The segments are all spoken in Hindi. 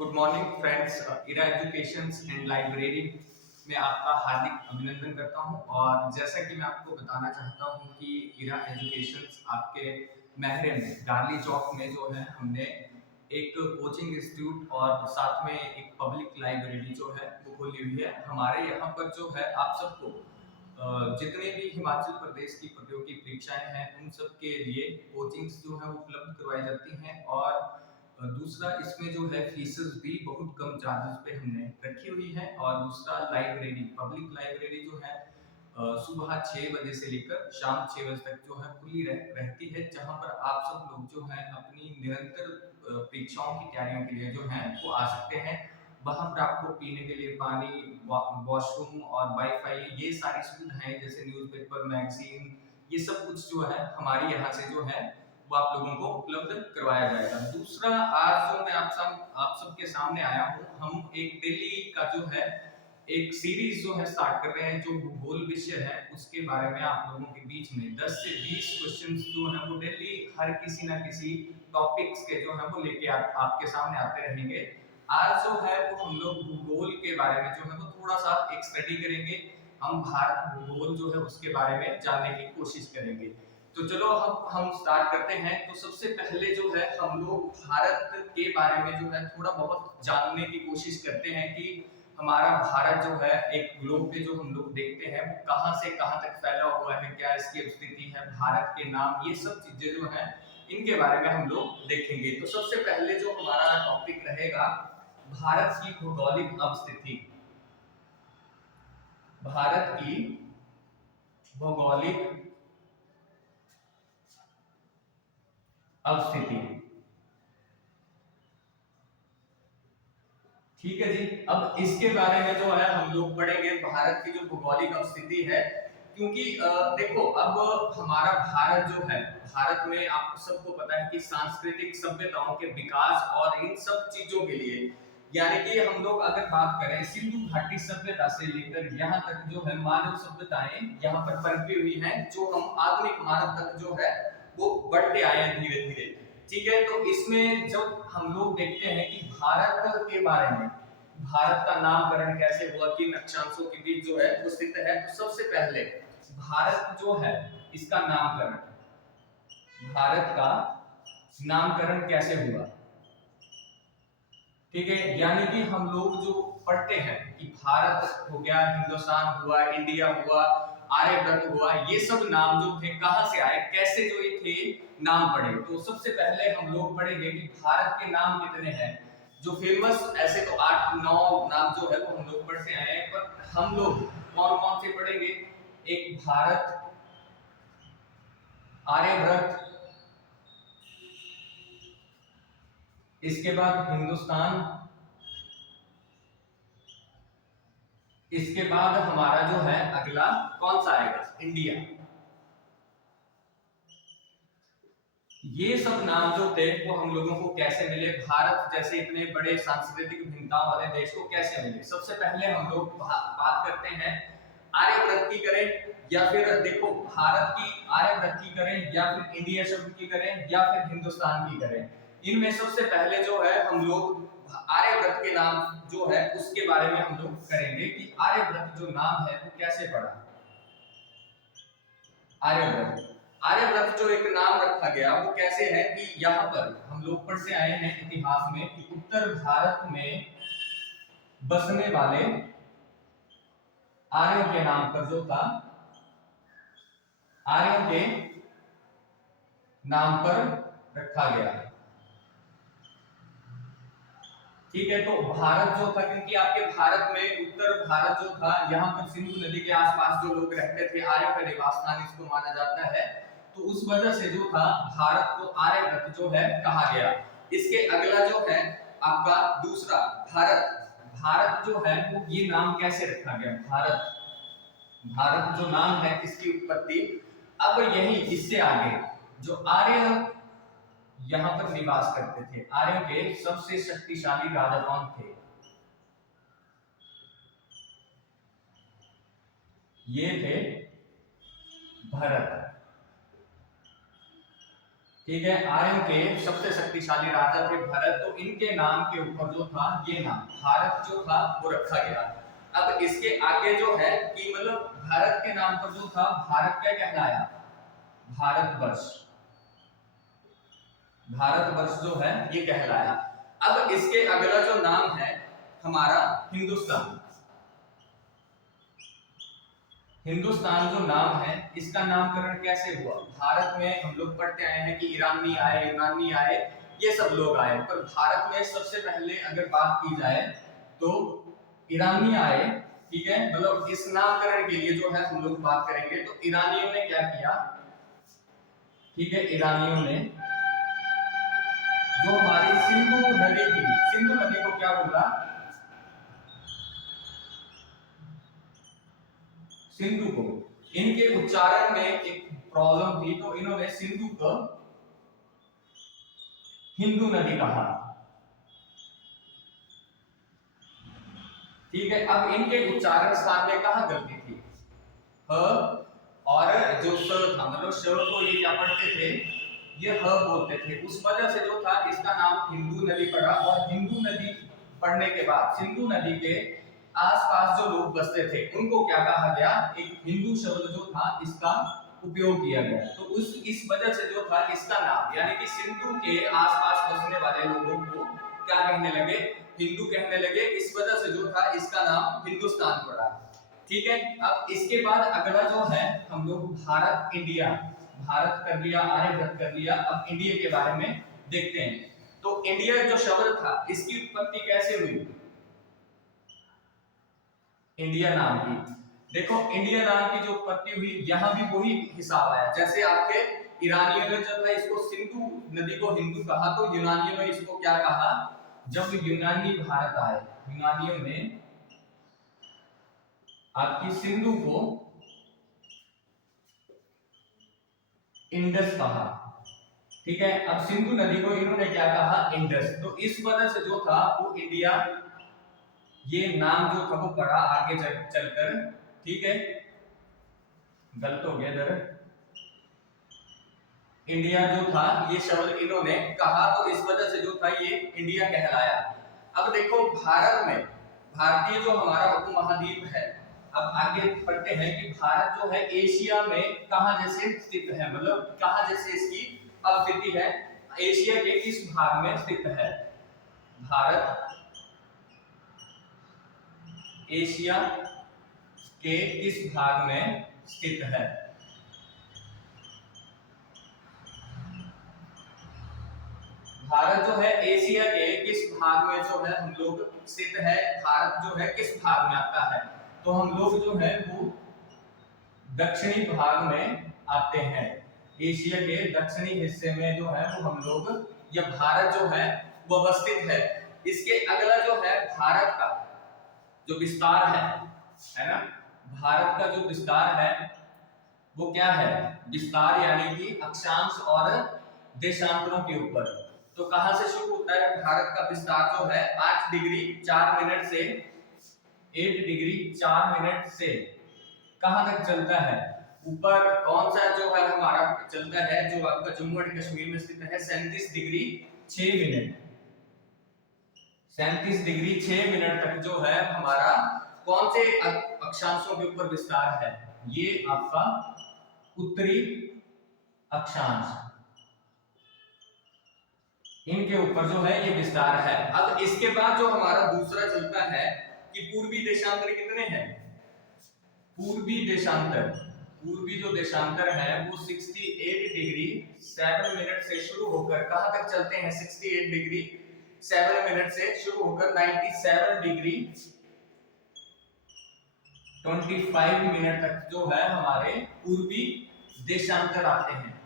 Good morning friends. Era education and library में आपका हार्दिक अभिनंदन करता हूं। और जैसा कि मैं आपको बताना चाहता हूं कि इरा एजुकेशन आपके महरे में गार्ली चौक में जो है हमने एक कोचिंग इंस्टीट्यूट और साथ में एक पब्लिक लाइब्रेरी जो है वो खोली हुई है। हमारे यहाँ पर जो है आप सबको जितने भी हिमाचल प्रदेश की प्रतियोगी परीक्षाएं हैं उन सब के लिए कोचिंग्स जो है उपलब्ध करवाई जाती हैं। और दूसरा इसमें जो है फीसेस भी बहुत कम चार्जेस पे हमने रखी हुई है। और दूसरा लाइब्रेरी पब्लिक लाइब्रेरी जो है सुबह 6 बजे से लेकर शाम 6 बजे तक जो है खुली रहती है, जहां पर आप सब लोग जो है अपनी निरंतर परीक्षाओं की तैयारियों के लिए जो है वो आ सकते हैं। वहां पर आपको पीने के लिए पानी, वॉशरूम और वाईफाई, ये सारी सुविधाएं जैसे न्यूज़पेपर, मैगजीन, ये सब कुछ जो है हमारी यहाँ से जो है वो आप लोगों को उपलब्ध करवाया जाएगा। दूसरा, आज जो मैं आप सबके सामने आया हूँ, हम एक दिल्ली का जो है एक सीरीज जो है स्टार्ट कर रहे हैं जो भूगोल विषय है उसके बारे में आप लोगों के बीच में 10 से 20 क्वेश्चंस जो है वो डेली हर किसी ना किसी टॉपिक्स के जो है वो लेके आपके सामने आते रहेंगे। आज जो है वो हम लोग भूगोल के बारे में जो है वो थोड़ा सा एक स्टडी करेंगे। हम भारत भूगोल जो है उसके बारे में जानने की कोशिश करेंगे। तो चलो हम स्टार्ट करते हैं। तो सबसे पहले जो है हम लोग भारत के बारे में जो है थोड़ा बहुत जानने की कोशिश करते हैं कि हमारा भारत जो है एक ग्लोब पे जो हम लोग देखते हैं वो कहां से कहां तक फैला हुआ है, क्या इसकी स्थिति है, भारत के नाम, ये सब चीजें जो है इनके बारे में हम लोग देखेंगे। तो सबसे पहले जो हमारा टॉपिक रहेगा भारत की भौगोलिक अवस्थिति। भारत की भौगोलिक अवस्थिति। ठीक है जी। अब इसके बारे में जो है हम लोग पढ़ेंगे भारत की जो भौगोलिक अवस्थिति है। क्योंकि देखो, अब हमारा भारत जो है, भारत में आपको सबको पता है कि सांस्कृतिक सभ्यताओं के विकास और इन सब चीजों के लिए, यानी कि हम लोग अगर बात करें सिंधु घाटी सभ्यता से लेकर यहाँ तक जो है मानव सभ्यताएं यहाँ पर पनपी हुई हैं, जो हम आधुनिक मानव तक जो है वो बढ़ते आए हैं धीरे धीरे। ठीक है, तो इसमें जब हम लोग देखते हैं कि भारत के बारे में, भारत का नामकरण कैसे हुआ, किन अक्षांशों के बीच जो है वो स्थित है, तो सबसे पहले भारत जो है इसका नामकरण, भारत का नामकरण कैसे हुआ। ठीक है, यानी कि हम लोग जो पढ़ते हैं कि भारत हो गया, हिंदुस्तान हुआ, इंडिया हुआ, आर्यभट्ट हुआ, ये सब नाम जो थे कहां से आए, कैसे जो ये थे नाम पड़े। तो सबसे पहले हम लोग पढ़ेंगे कि भारत के नाम कितने हैं जो फेमस, ऐसे तो 8-9 नाम जो है वो हम लोग पढ़ते आए हैं, पर हम लोग कौन कौन से पढ़ेंगे। एक भारत, आर्यभट्ट, इसके बाद हिंदुस्तान, इसके बाद हमारा जो है अगला कौन सा आएगा, इंडिया। ये सब नाम जो थे वो हम लोगों को कैसे मिले, भारत जैसे इतने बड़े सांस्कृतिक भिन्नताओं वाले देश को कैसे मिले। सबसे पहले हम लोग बात करते हैं आर्यभट्ट की करें या फिर देखो भारत की, आर्यभट्ट की करें या फिर इंडिया शब्द की करें या फिर हिंदुस्तान की करें। इनमें सबसे पहले जो है हम लोग आर्यभट्ट के नाम जो है उसके बारे में हम लोग करेंगे कि आर्यभट्ट जो नाम है वो कैसे पड़ा। आर्यभट्ट, आर्यभट्ट जो एक नाम रखा गया वो कैसे है कि यहाँ पर हम लोग पढ़ते आए हैं इतिहास में कि उत्तर भारत में बसने वाले आर्यों के नाम पर जो था, आर्यों के नाम पर रखा गया। ठीक है, तो भारत जो था, क्योंकि आपके भारत में उत्तर भारत जो था यहाँ पर सिंधु नदी के आसपास जो लोग रहते थे, आर्यों का निवास स्थान इसको माना जाता है, तो उस वजह से जो था भारत को आर्यभट्ट जो है कहा गया। इसके अगला जो है आपका दूसरा भारत, भारत जो है वो ये नाम कैसे रखा गया, भारत, भारत जो नाम है इसकी उत्पत्ति, अब यही इससे आगे जो आर्य यहां पर निवास करते थे, आर्यों के सबसे शक्तिशाली राजा कौन थे, ये थे भरत। ठीक है, आर्यन के सबसे शक्तिशाली राजा थे भरत, तो इनके नाम के ऊपर जो था ये नाम भारत जो था वो रखा गया। अब इसके आगे जो है कि मतलब भारत के नाम पर जो था भारत क्या कहलाया, भारतवर्ष, भारतवर्ष जो है ये कहलाया। अब इसके अगला जो नाम है हमारा हिंदुस्तान, हिंदुस्तान जो नाम है इसका नामकरण कैसे हुआ? भारत में हम लोग पढ़ते आए हैं कि ईरानी आए, यूनानी आए, ये सब लोग आए, पर भारत में सबसे पहले अगर बात की जाए तो ईरानी आए। ठीक है, मतलब इस नामकरण के लिए जो है हम लोग बात करेंगे तो ईरानियों ने क्या किया, ठीक है, ईरानियों ने जो हमारी सिंधु नदी थी, सिंधु नदी को क्या बोला, सिंधु को, इनके उच्चारण में एक प्रॉब्लम थी तो इन्होंने सिंधु को हिंदू नदी कहा। ठीक है, अब इनके उच्चारण स्थान में कहां गलती थी, ह और जो स था, मतलब श को ये क्या पढ़ते थे, ये ह बोलते थे, उस वजह से जो था इसका नाम हिंदू नदी पड़ा। और हिंदू नदी पढ़ने के बाद सिंधु नदी के आसपास जो लोग बसते थे उनको क्या कहा गया, एक हिंदू शब्द जो था इसका उपयोग किया गया। तो इस वजह से जो था इसका नाम, यानी कि सिंधु के आसपास बसने वाले लोगों को क्या कहने लगे, हिंदू कहने लगे, इस वजह से जो था इसका नाम हिंदुस्तान पड़ा। ठीक है, अब इसके बाद अगला जो है हम लोग भारत, इंडिया, भारत कर लिया, आर्यभट्ट कर लिया, अब इंडिया के बारे में देखते हैं। तो इंडिया जो शब्द था इसकी उत्पत्ति कैसे हुई, इंडिया नाम की, देखो इंडिया नाम की जो उत्पत्ति हुई यहां भी वही हिसाब आया, जैसे आपके ईरानियों ने जब है इसको सिंधु नदी को हिंदू कहा तो यूनानियों ने इसको क्या कहा, जब यूनानी भारत आए, यूनानियों ने आपकी सिंधु को इंडस कहा। ठीक है, अब सिंधु नदी को इन्होंने क्या कहा, इंडस, तो इस वजह से जो था वो इंडिया ये नाम जो था वो पड़ा आगे चलकर। ठीक है, गलत हो गया इधर, इंडिया जो था ये शब्द इन्होंने कहा तो इस वजह से जो था ये इंडिया कहलाया। अब देखो भारत में, भारतीय जो हमारा उपमहाद्वीप है, अब आगे पढ़ते हैं कि भारत जो है एशिया में कहां जैसे स्थित है, मतलब कहां जैसे इसकी अवस्थिति है, एशिया के किस भाग में स्थित है, भारत एशिया के किस भाग में स्थित है, भारत जो है एशिया के किस भाग में जो है हम लोग स्थित है, भारत जो है किस भाग में आता है, तो हम लोग जो है वो दक्षिणी भाग में आते हैं, एशिया के दक्षिणी हिस्से में जो है वो हम लोग, या भारत जो है वो अवस्थित है। इसके अगला जो है भारत का जो विस्तार है ना, भारत का जो विस्तार है वो क्या है, विस्तार यानी कि अक्षांश और देशांतरों के ऊपर। तो कहां से शुरू होता है भारत का विस्तार जो है, 8 डिग्री 4 मिनट से 8 डिग्री 4 मिनट से कहां तक चलता है, ऊपर कौन सा जो है हमारा चलता है, जो आपका जम्मू एंड कश्मीर में स्थित है 37 डिग्री 6 मिनट, 37 डिग्री 6 मिनट तक जो है हमारा कौन से अक्षांशों के ऊपर विस्तार है, ये आपका उत्तरी अक्षांश, इनके ऊपर जो है ये विस्तार है। अब इसके बाद जो हमारा दूसरा चलता है कि पूर्वी देशांतर कितने हैं, पूर्वी देशांतर, पूर्वी जो देशांतर है वो 68 डिग्री 7 मिनट से शुरू होकर कहां तक चलते हैं, 68 डिग्री 7 मिनट से शुरू होकर 97 डिग्री 25 मिनट तक जो है हमारे पूर्वी देशांतर आते हैं।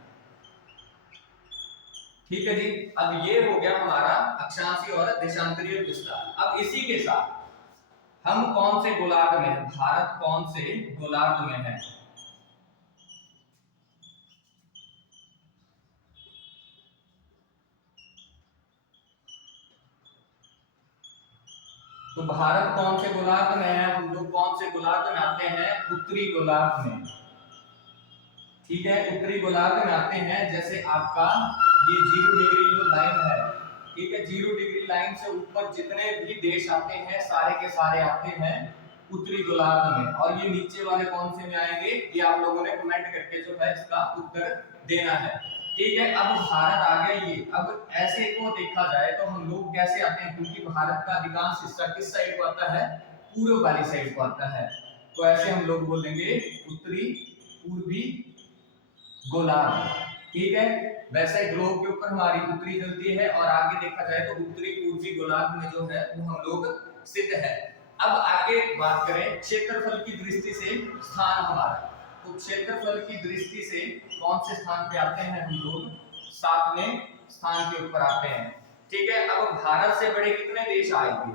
ठीक है जी, अब ये हो गया हमारा अक्षांशीय और देशांतरीय विस्तार। अब इसी के साथ हम कौन से गोलार्ध में है, भारत कौन से गोलार्ध में है, तो भारत कौन से गोलार्ध में है, हम लोग कौन से गोलार्ध में आते हैं, उत्तरी गोलार्ध में। ठीक है, उत्तरी गोलार्ध में आते हैं, जैसे आपका ये 0 डिग्री जो लाइन है, ठीक है, 0 डिग्री लाइन से ऊपर जितने भी देश आते हैं सारे के सारे आते हैं उत्तरी गोलार्ध में, और ये नीचे वाले कौन से में आएंगे, ये आप लोगों ने कमेंट करके जो है इसका उत्तर देना है। ठीक है, अब भारत आ गया ये। अब ऐसे को देखा जाए तो हम लोग कैसे आते हैं, क्योंकि भारत का अधिकांश हिस्सा किस साइड को आता है, पूर्व वाली साइड को आता है, तो ऐसे हम लोग बोलेंगे उत्तरी पूर्वी गोलार्ध। ठीक है, वैसे ग्लोब के ऊपर हमारी उत्तरी चलती है, और आगे देखा जाए तो उत्तरी पूर्वी गोलार्ध में जो है वो हम लोग स्थित है। अब आगे बात करें क्षेत्रफल की दृष्टि से स्थान हमारा, तो क्षेत्रफल की दृष्टि से कौन से स्थान पे आते हैं हम लोग, 7वें स्थान के ऊपर आते हैं। ठीक है, अब भारत से बड़े कितने देश आएंगे,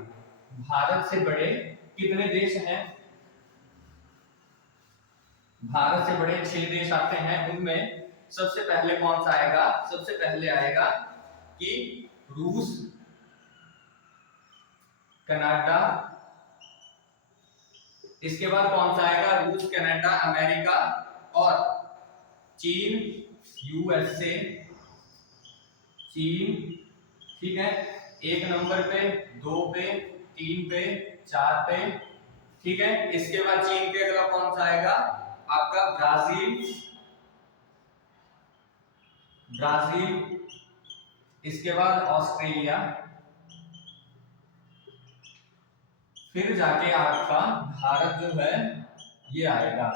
भारत से बड़े कितने देश हैं, भारत से बड़े 6 देश आते हैं। उनमें सबसे पहले कौन सा आएगा, सबसे पहले आएगा कि रूस, कनाडा, इसके बाद कौन सा आएगा, रूस, कनाडा, अमेरिका और चीन, यूएसए, चीन। ठीक है, 1 नंबर पे, 2 पे, 3 पे, 4 पे। ठीक है, इसके बाद चीन के अगला कौन सा आएगा आपका, ब्राजील, ब्राजील, इसके बाद ऑस्ट्रेलिया, फिर जाके आपका भारत जो है ये आएगा।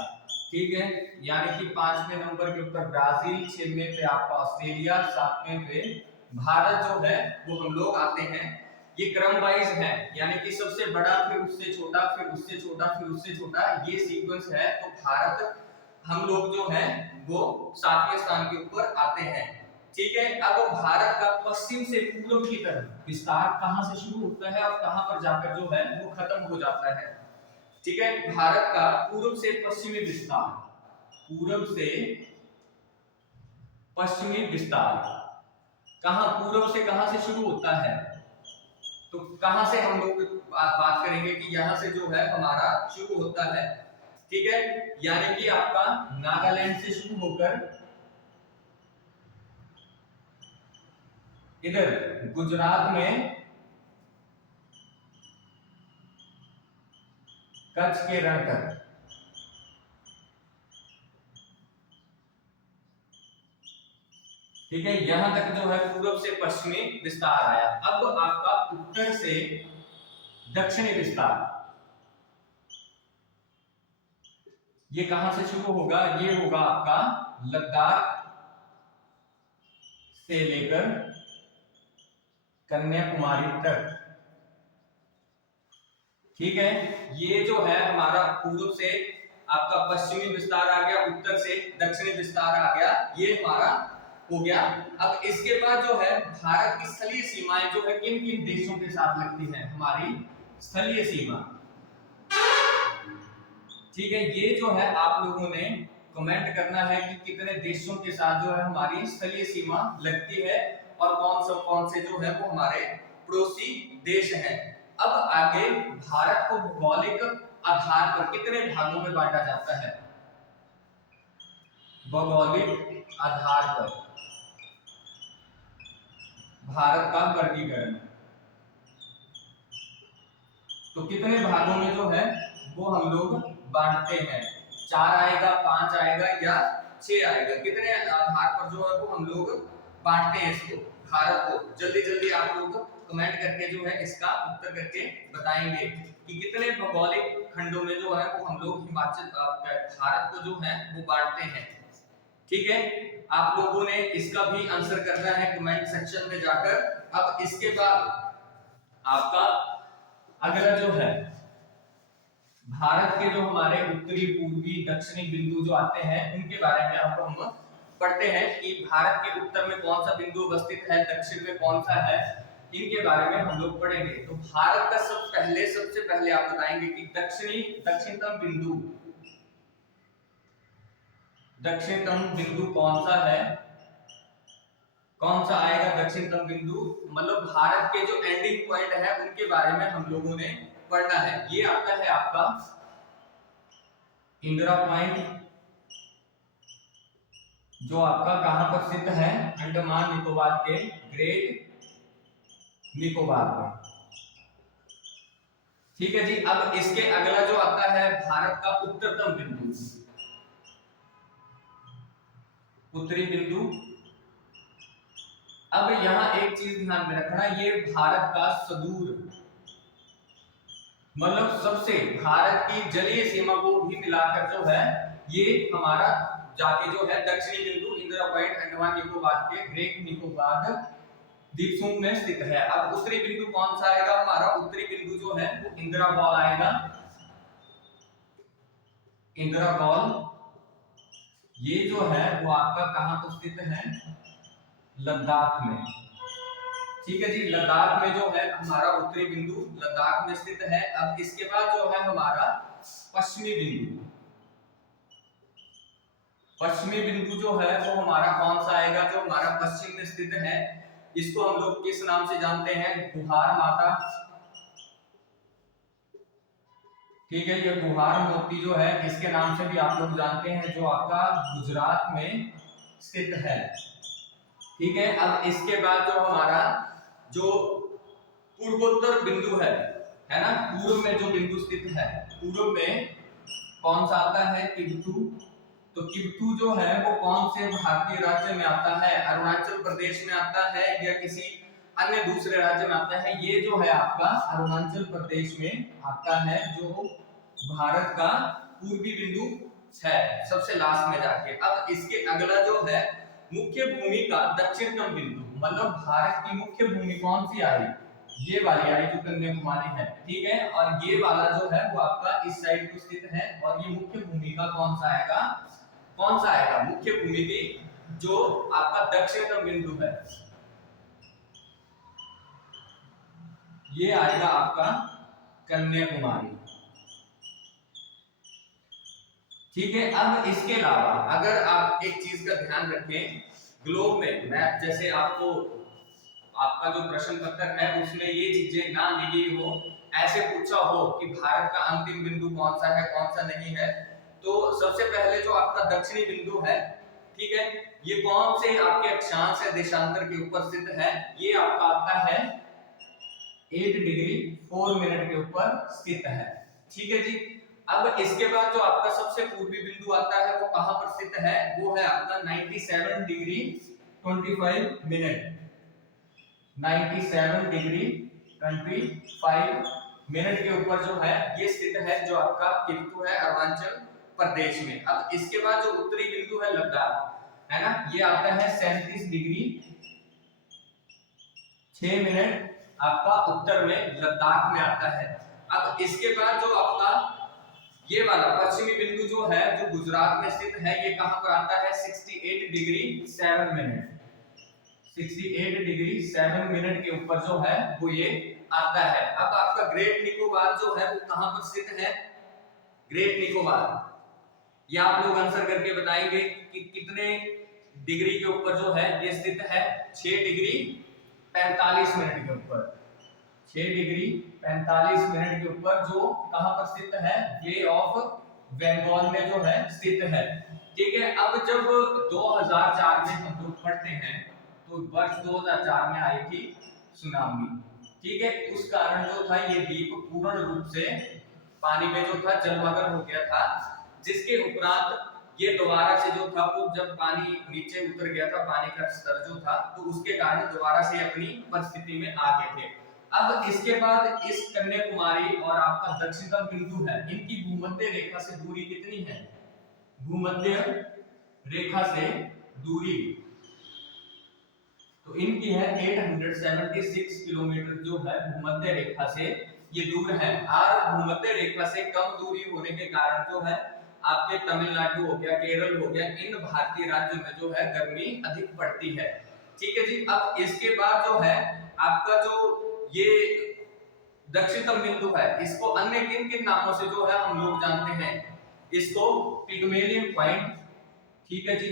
ठीक है, यानी कि 5वें नंबर के ऊपर ब्राजील, 6वें पे आपका ऑस्ट्रेलिया, 7वें पे भारत जो है वो हम लोग आते हैं। ये क्रम वाइज है, यानी कि सबसे बड़ा, फिर उससे छोटा, फिर उससे छोटा, फिर उससे छोटा, ये सीक्वेंस है। तो भारत हम लोग जो है वो 7वें स्थान के ऊपर आते हैं। ठीक है, अब भारत का पश्चिम से पूर्व की तरफ विस्तार कहां से शुरू होता है और कहां पर जाकर जो है वो खत्म हो जाता है। ठीक है, भारत का पूर्व से पश्चिमी विस्तार, पूर्व से पश्चिमी विस्तार कहां, पूर्व से कहां से शुरू होता है, तो कहां से हम लोग बात करेंगे कि यहां से जो है हमारा शुरू होता है। ठीक है, यानी कि आपका नागालैंड से शुरू होकर इधर गुजरात में कच्छ के रण तक। ठीक है, यहां तक जो है पूर्व से पश्चिमी विस्तार आया। अब आपका उत्तर से दक्षिणी विस्तार, ये कहां से शुरू होगा, ये होगा आपका लद्दाख से लेकर कन्याकुमारी तक। ठीक है, ये जो है हमारा पूर्व से आपका पश्चिमी विस्तार आ गया, उत्तर से दक्षिणी विस्तार आ गया, ये हमारा हो गया। अब इसके बाद जो है भारत की स्थलीय सीमाएं जो है किन किन देशों के साथ लगती है, हमारी स्थलीय सीमा। ठीक है, ये जो है आप लोगों ने कमेंट करना है कि कितने देशों के साथ जो है हमारी स्थलीय सीमा लगती है, और कौन से जो है वो हमारे पड़ोसी देश हैं। अब आगे भारत को भौगोलिक आधार पर कितने भागों में बांटा जाता है, भौगोलिक आधार पर भारत का वर्गीकरण, तो कितने भागों में जो है वो हम लोग बांटते हैं, 4 आएगा, 5 आएगा या 6 आएगा, कितने आधार पर जो है वो हम लोग बांटते हैं इसको, भारत को। जल्दी जल्दी आप लोग कमेंट करके जो है इसका उत्तर करके बताएंगे कि कितने भौगोलिक खंडों में जो है वो हम लोग हिमाचल भारत को जो है वो बांटते हैं। ठीक है, आप लोगों ने इसका भी आंसर करना है कमेंट सेक्शन में जाकर। अब इसके बाद आपका अगला जो है भारत के जो हमारे उत्तरी, पूर्वी, दक्षिणी बिंदु जो आते हैं उनके बारे में आपको हम पढ़ते हैं कि भारत के उत्तर में कौन सा बिंदु अवस्थित है, दक्षिण में कौन सा है, इनके बारे में हम लोग पढ़ेंगे। तो भारत का सबसे पहले आप बताएंगे कि दक्षिणतम बिंदु कौन सा है, कौन सा आएगा दक्षिणतम बिंदु, मतलब भारत के जो एंडिंग पॉइंट है उनके बारे में हम लोगों ने पढ़ना है। ये आता है आपका इंदिरा पॉइंट, जो आपका कहां पर स्थित है, अंडमान निकोबार के ग्रेट निकोबार में। ठीक है जी। अब इसके अगला जो आता है भारत का उत्तरतम बिंदु, उत्तरी बिंदु। अब यहां एक चीज ध्यान में रखना, ये भारत का सुदूर, मतलब सबसे भारत की जलीय सीमा को भी मिलाकर जो है ये हमारा जाके जो है दक्षिणी बिंदु इंदिरा पॉइंट अंडमान निकोबार के ग्रेट निकोबार द्वीप समूह में स्थित है। अब उत्तरी बिंदु कौन सा आएगा हमारा, उत्तरी बिंदु जो है वो इंदिरा कॉल आएगा, इंदिरा कॉल। ये जो है वो आपका कहां पर स्थित है, लद्दाख में। ठीक है जी, लद्दाख में जो है हमारा उत्तरी बिंदु लद्दाख में स्थित है। अब इसके बाद जो है हमारा पश्चिमी बिंदु, पश्चिमी बिंदु जो है वो हमारा कौन सा आएगा, जो हमारा पश्चिम में स्थित है, इसको हम लोग किस नाम से जानते हैं, गुहार माता। ठीक है, ये गुहार मोती जो है इसके नाम से भी आप लोग जानते हैं, जो आपका गुजरात में स्थित है। ठीक है, अब इसके बाद जो हमारा जो पूर्वोत्तर बिंदु है ना, पूर्व में जो बिंदु स्थित है, पूर्व में कौन सा आता है, किबथू। तो किबथू जो है वो कौन से भारतीय राज्य में आता है, अरुणाचल प्रदेश में आता है या किसी अन्य दूसरे राज्य में आता है। ये जो है आपका अरुणाचल प्रदेश में आता है, जो भारत का पूर्वी बिंदु है, सबसे लास्ट में जाके। अब इसके अगला जो है मुख्य भूमि का दक्षिणतम बिंदु, मतलब भारत की मुख्य भूमि कौन सी आई, ये वाली आई जो कन्याकुमारी है। ठीक है, और ये वाला जो है वो आपका इस साइड को स्थित है, और ये मुख्य भूमि का कौन सा आएगा, कौन सा आएगा मुख्य भूमि की जो आपका दक्षिणतम बिंदु है, ये आएगा आपका कन्याकुमारी। ठीक है, अब इसके अलावा अगर आप एक चीज का ध्यान रखें, ग्लोब में मैप जैसे आपको आपका जो प्रश्न पत्र है उसमें ये चीजें ना ली गई हो, ऐसे पूछा हो कि भारत का अंतिम बिंदु कौन सा है कौन सा नहीं है, तो सबसे पहले जो आपका दक्षिणी बिंदु है, ठीक है, ये कौन से आपके अक्षांश या देशांतर के ऊपर स्थित है, ये आपका आता है 8 डिग्री 4 मिनट के ऊपर स्थित है। ठीक है जी। अब इसके बाद जो आपका सबसे पूर्वी बिंदु आता है वो कहां पर स्थित है, वो है आपका 97 डिग्री 25 मिनट, 97 डिग्री 25 मिनट के ऊपर जो है ये स्थित है, जो आपका किबथू है अरुणाचल प्रदेश में। अब इसके बाद जो उत्तरी बिंदु है लद्दाख है ना, ये आता है 37 डिग्री 6 मिनट आपका उत्तर में लद्दाख में आता है। अब इसके बाद जो आपका ये वाला पश्चिमी बिंदु जो है जो गुजरात में स्थित है, ये कहां पर आता है 68 डिग्री 7 मिनट, 68 डिग्री 7 मिनट के ऊपर जो है वो ये आता है। अब आपका ग्रेट निकोबार जो है वो कहां पर स्थित है, ग्रेट निकोबार, ये आप लोग आंसर करके बताएंगे कि कितने डिग्री के ऊपर जो है ये स्थित है, 6 डिग्री 45 मिनट के ऊपर, 6 डिग्री 45 मिनट के ऊपर जो कहां पर स्थित है, बे ऑफ बंगाल में जो है स्थित है। ठीक है, अब जब 2004 में हम लोग पढ़ते हैं तो वर्ष 2004 में आई थी सुनामी। ठीक है, उस कारण जो था ये द्वीप पूर्ण रूप से पानी में जो था जलमग्न हो गया था, जिसके उपरांत ये दोबारा से जो था वो जब पानी नीचे उतर गया था, पानी का स्तर जो था, तो उसके कारण दोबारा से अपनी परिस्थिति में आ गए थे। अब इसके बाद इस कन्याकुमारी और आपका दक्षिणतम बिंदु है, इनकी भूमध्य रेखा से दूरी कितनी है, भूमध्य रेखा से दूरी तो इनकी है 876 किलोमीटर जो है भूमध्य रेखा से ये दूर है। और भूमध्य रेखा से कम दूरी होने के कारण जो है आपके तमिलनाडु हो गया, केरल हो गया, इन भारतीय राज्यों में जो है गर्मी अधिक पड़ती है। ठीक है जी। अब इसके बाद जो है आपका जो ये दक्षिणतम बिंदु है, इसको अन्य किन किन नामों से जो है हम लोग जानते हैं, इसको पिग्मेलियन पॉइंट, ठीक है जी,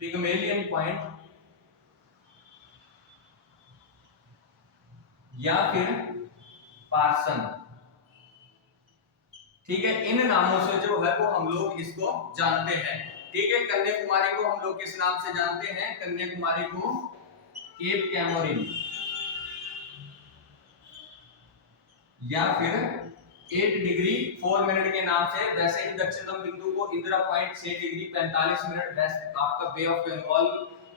पिग्मेलियन पॉइंट या फिर पार्सन। ठीक है, इन नामों से जो है वो हम लोग इसको जानते हैं। ठीक है, कन्याकुमारी को हम लोग किस नाम से जानते हैं? कन्याकुमारी को केप कैमोरिन या फिर 8 डिग्री 4 मिनट के नाम से। वैसे ही दक्षिणतम बिंदु को Indira point 6 degree 45 minute west आपका बे ऑफ बंगाल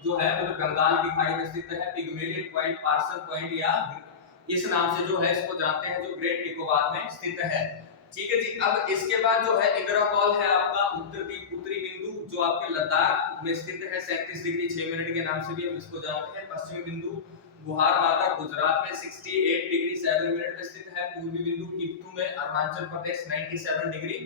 जो है वो बंगाल की खाड़ी में स्थित है। पिग्मेलियन पॉइंट, पार्सल पॉइंट या इस नाम से जो है इसको जानते हैं, जो ग्रेट निकोबार में स्थित है। ठीक है जी। अब इसके बाद जो है इंदिरा कॉल है आपका उत्तरी बिंदु जो आपके लद्दाख में स्थित है 37 डिग्री 6 मिनट के नाम से भी हम इसको जानते हैं। पश्चिमी बिंदु गुहार माता गुजरात में 68 डिग्री 7 मिनट में स्थित है। पूर्वी बिंदु किप्तू में अरुणाचल प्रदेश 97 डिग्री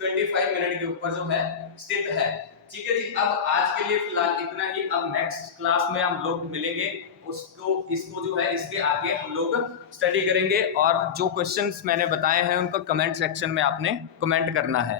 25 मिनट के ऊपर जो है स्थित है। ठीक है जी। अब आज के लिए फिलहाल इतना ही। अब नेक्स्ट क्लास में हम लोग मिलेंगे, इसको जो है इसके आगे हम लोग स्टडी करेंगे और जो क्वेश्चंस मैंने बताए हैं उनका कमेंट सेक्शन में आपने कमेंट करना है।